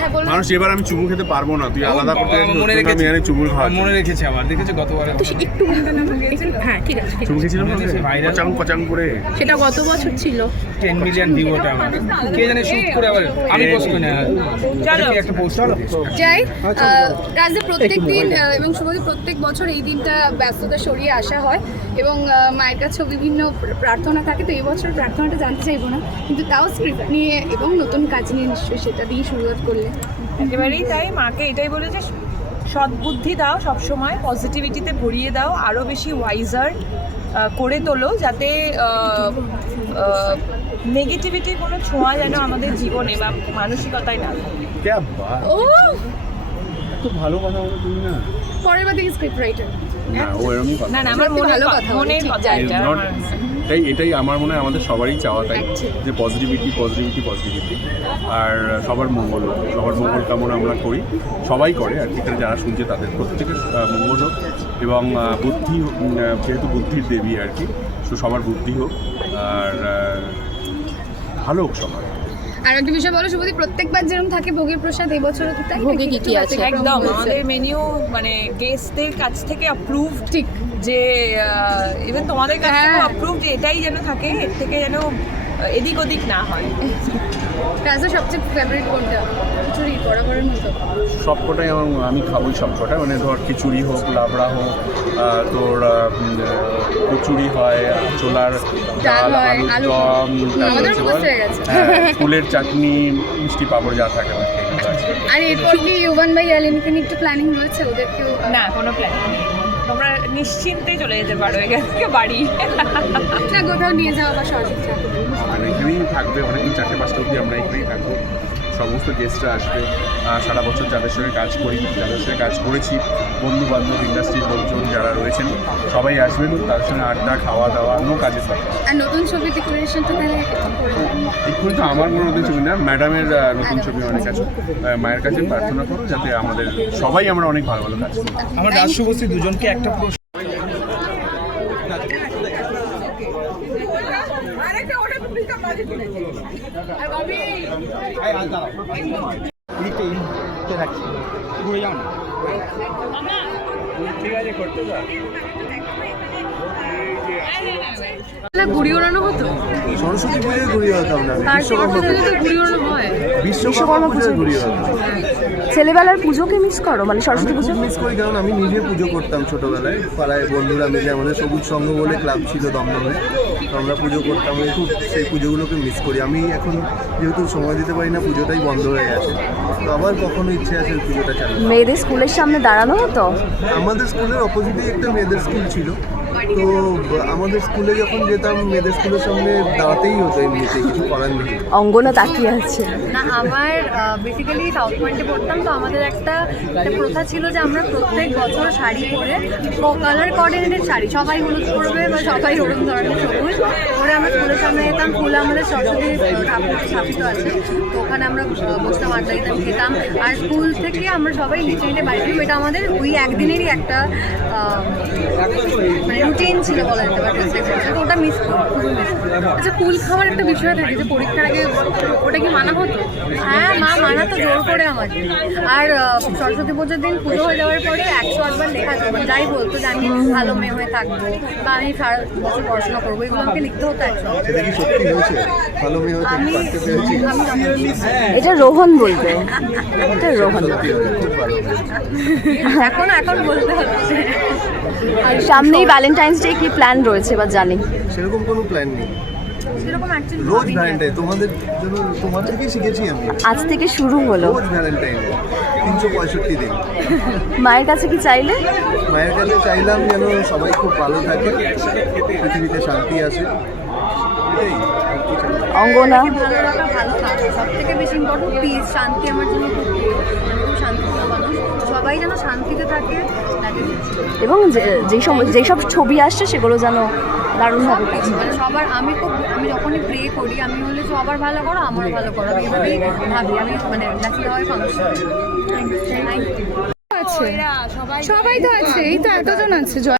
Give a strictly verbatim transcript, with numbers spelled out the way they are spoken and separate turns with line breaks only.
মানুষ এবার আমি চুমু খেতে পারবো না, তুই আলাদা করতে মনে রেখেছি, আমি চুমু খাওয়া
মনে রেখেছি আমার, দেখেছে গতবারে
তো একটু ঘন্টা নাম হ্যাঁ ঠিক আছে
চুমু খেয়েছিলাম কচাং কচাং করে।
সেটা গত বছর ছিল।
টেন মিলিয়ন ভিউ ওটা আমার, কে জানে শুট করে আবার আমি পোস্ট করি না। চলো একটা পোস্ট চলো
যাই। রাজদীপ প্রত্যেক দিন এবং শুভদীপ প্রত্যেক বছর এই দিনটা ব্যস্ততা সরিয়ে আসা হয় এবং মায়ের কাছেও বিভিন্ন প্রার্থনা থাকে। তো এই বছর প্রার্থনাটা জানতে চাইবো না, কিন্তু তাও স্ক্রিপ্ট নিয়ে এবং নতুন কাজ নিয়ে নিশ্চয়ই সেটা দিয়ে শুরুয়াত করলে।
একেবারেই তাই, মাকে এটাই বলে যে সদ্বুদ্ধি দাও, সবসময় পজিটিভিটিতে ভরিয়ে দাও, আরও বেশি ওয়াইজার করে তোলো, যাতে নেগেটিভিটির কোনো ছোঁয়া যেন আমাদের জীবনে বা মানসিকতায় না থাকে।
ও
তো ভালো কথা বলো তুমি না,
পরের বার থেকে স্ক্রিপ্ট রাইটার
না ও এরকমই কথা
না না আমার মনে
ভালো কথা,
মনের
ঠিক
কথা এটা
Not-
আমার।
তাই এটাই আমার মনে হয় আমাদের সবারই চাওয়া, তাই যে পজিটিভিটি পজিটিভিটি পজিটিভিটি আর সবার মঙ্গল হোক, সবার মঙ্গল কামনা আমরা করি, সবাই করে আর কি, যারা শুনছে তাদের প্রত্যেকের মঙ্গল হোক এবং বুদ্ধি হোক, যেহেতু বুদ্ধির দেবী আর কি, তো সবার বুদ্ধি হোক আর ভালো হোক সবার।
আর একটা বিষয় বলো শুভদীপ, প্রত্যেকবার যেরকম থাকে ভোগের প্রসাদ এই বছরও তো তাই?
ভোগে কি কি আছে?
একদম আমাদের মেনিউ মানে গেস্টদের কাছ থেকে অ্যাপ্রুভ,
ঠিক
যে ইভেন তোমাদের কাছ থেকে
হ্যাঁ।
অ্যাপ্রুভ যে এটাই যেন থাকে, এর থেকে যেন এদিক ওদিক না হয়।
রাজা সবচেয়ে ফেভারিট কোনটা? খিচুড়ি বরাবরের মতো?
সবকটাই আমার, আমি খাবোই সবকটা, মানে ধর খিচুড়ি হোক, লাবড়া হোক, আহ, তোর আহ, কচুরি হয়, ছোলার ডাল,
হয়,
আলুর
আলু-
দম, তারপর
আমাদের
হচ্ছে
মুখস্থ
বল,
হয়ে গেছে।
হ্যাঁ, ফুলের চাটনি, মিষ্টি পাঁপড় যা থাকে না সেগুলো আছে।
আর এরপর কি ইউভান ভাই অ্যালিনকে নিয়ে একটু প্ল্যানিং রয়েছে ওদেরকেও?
না কোনো প্ল্যান নেই, তোমরা নিশ্চিন্তে চলে যেতে পারো এখান থেকে বাড়ি।
না কোথাও নিয়ে যাওয়া বা সরস্বতী ঠাকুর?
মানে এখানেই থাকবে অনেকদিন, চারটে পাঁচটা অবধি আমরা এখানেই থাকবো, সমস্ত গেস্টরা আসবে, আহ, সারা বছর যাদের সঙ্গে কাজ করি, যাদের সঙ্গে কাজ করেছি, বন্ধু বান্ধব, ইন্ডাস্ট্রির লোকজন যারা রয়েছেন সবাই আসবেন, তাদের সঙ্গে আড্ডা, খাওয়া দাওয়া, নো কাজের থাকে।
আর নতুন ছবি ডেকোরেশনটা তাহলে একটু করে দাও।
এখন তো আমার কোনো নতুন ছবি না, ম্যাডামের আহ, নতুন ছবি অনেক আছে, আহ, মায়ের কাছে প্রার্থনা করো যাতে আমাদের সবাই আমরা অনেক ভালো ভালো কাজ করি।
আমার রাজ শুভশ্রী দুজনকে একটা প্রশ্ন, ঠিক আছে করতে দাও।
ঘুড়ি ওড়ানো হতো?
সরস্বতী পুজোয় ঘুরিয়ে হতাম না, বিশ্বকর্মা
ঘুড়ি ওড়ানো হয়।
বিশ্বকর্মা পুজোয় ঘুরিয়ে হতাম।
ছেলেবেলার পুজোকে মিস করো, মানে সরস্বতী
আমি খুব মিস করি, কারণ আমি নিজে পুজো করতাম ছোটবেলায়, পাড়ায় বন্ধুরা মিলে, আমাদের সবুজ সংঘ বলে ক্লাব ছিল দমদমে, তো আমরা পুজো করতাম, আমি খুব সেই পুজোগুলোকে মিস করি। আমি এখন যেহেতু সময় দিতে পারি না, পুজোটাই বন্ধ হয়ে গেছে, তো আবার কখনো ইচ্ছে আছে পুজোটা চালু।
মেয়েদের স্কুলের সামনে দাঁড়ানো হতো?
আমাদের স্কুলের অপোজিটেই একটা মেয়েদের স্কুল ছিল, তো আমাদের স্কুলে যখন যেতাম মেয়েদের স্কুলের সামনে দাঁড়াতেই হতো, এমনিতে কিছু করার নেই।
অঙ্গনা তাকিয়ে আছে।
না আমার বেসিক্যালি সাউথ পয়েন্টে পড়তাম, তো আমাদের একটা একটা প্রথা ছিল যে আমরা প্রত্যেক বছর শাড়ি পরে, কালার কোঅর্ডিনেটেড শাড়ি, সবাই হলুদ পরবে বা সবাই হলুদ ধরনের সবুজ পরে আমরা স্কুলের সামনে যেতাম। ফুল আমাদের সরস্বতী ঠাকুর স্থাপিত আছে, তো ওখানে আমরা বসতাম, আড্ডা দিতাম, খেতাম, আর স্কুল থেকে আমরা সবাই নিচে নিচে বাড়ি ফিরবো। এটা আমাদের ওই একদিনেরই একটা মানে রুটিন ছিল বলা যেতে পারে, তো ওটা মিস করি, খুবই মিস করি।
আচ্ছা, কুল খাওয়ার একটা বিষয় থাকে যে পরীক্ষার আগে, ওটা কি মানা হতো?
হ্যাঁ মা মানা তো জোর করে আমাদের। আর আহ, সরস্বতী পুজোর দিন পুজো হয়ে যাওয়ার পরে একশো আটবার লেখা ছিল, মানে যাই বলতো যে আমি ভালো মেয়ে হয়ে থাকবো বা আমি সারা বছর পড়াশোনা করবো, এগুলো আমাকে লিখতে হতো একশো।
সেটা কি সত্যি হয়েছে? ভালো মেয়ে হতে
আমি
পারতে পেরেছি?
আমি
এটা রোহন বলবে, এটা রোহন।
সত্যি হয়েছে, খুব ভালো মেয়ে।
এখন এখন বলতে হচ্ছে।
আর সামনেই ভ্যালেন্টাইন্স ডে, কি প্ল্যান রয়েছে বা জানি?
সেরকম কোনো প্ল্যান নেই,
সেরকম অ্যাকচুয়ালি
রোজ ভ্যালেন্টাইন, তোমাদের জন্য, তোমার থেকেই শিখেছি আমি।
আজ থেকে শুরু হলো
রোজ ভ্যালেন্টাইন, তিনশো পঁয়ষট্টি দিন।
মায়ের কাছে কি চাইলে?
মায়ের কাছে চাইলাম যেন সবাই খুব ভালো থাকে, পৃথিবীতে শান্তি আসে, এটাই আর কি চাইলাম।
অঙ্গনা?
ভালো রাখা, ভালো থাকা, সব থেকে বেশি ইম্পর্টেন্ট পিস, শান্তি আমার জন্য খুব প্রিয়। আমি খুব শান্তিপ্রিয় মানুষ, সবাই যেন শান্তিতে থাকে, that is it.
এবং যে- যেই সব যেসব ছবি আসছে সেগুলো যেন দারুণভাবে কাজ।
মানে সবার, আমি খুব, আমি যখনই প্রে করি আমি হলে সবার ভালো করো, আমারও ভালো করো, আমি এভাবেই ভাবি, আমি মানে দ্যাটস হাউ আই ফাংশন।
আছে সবাই তো আছে, এই তো এতজন আছে।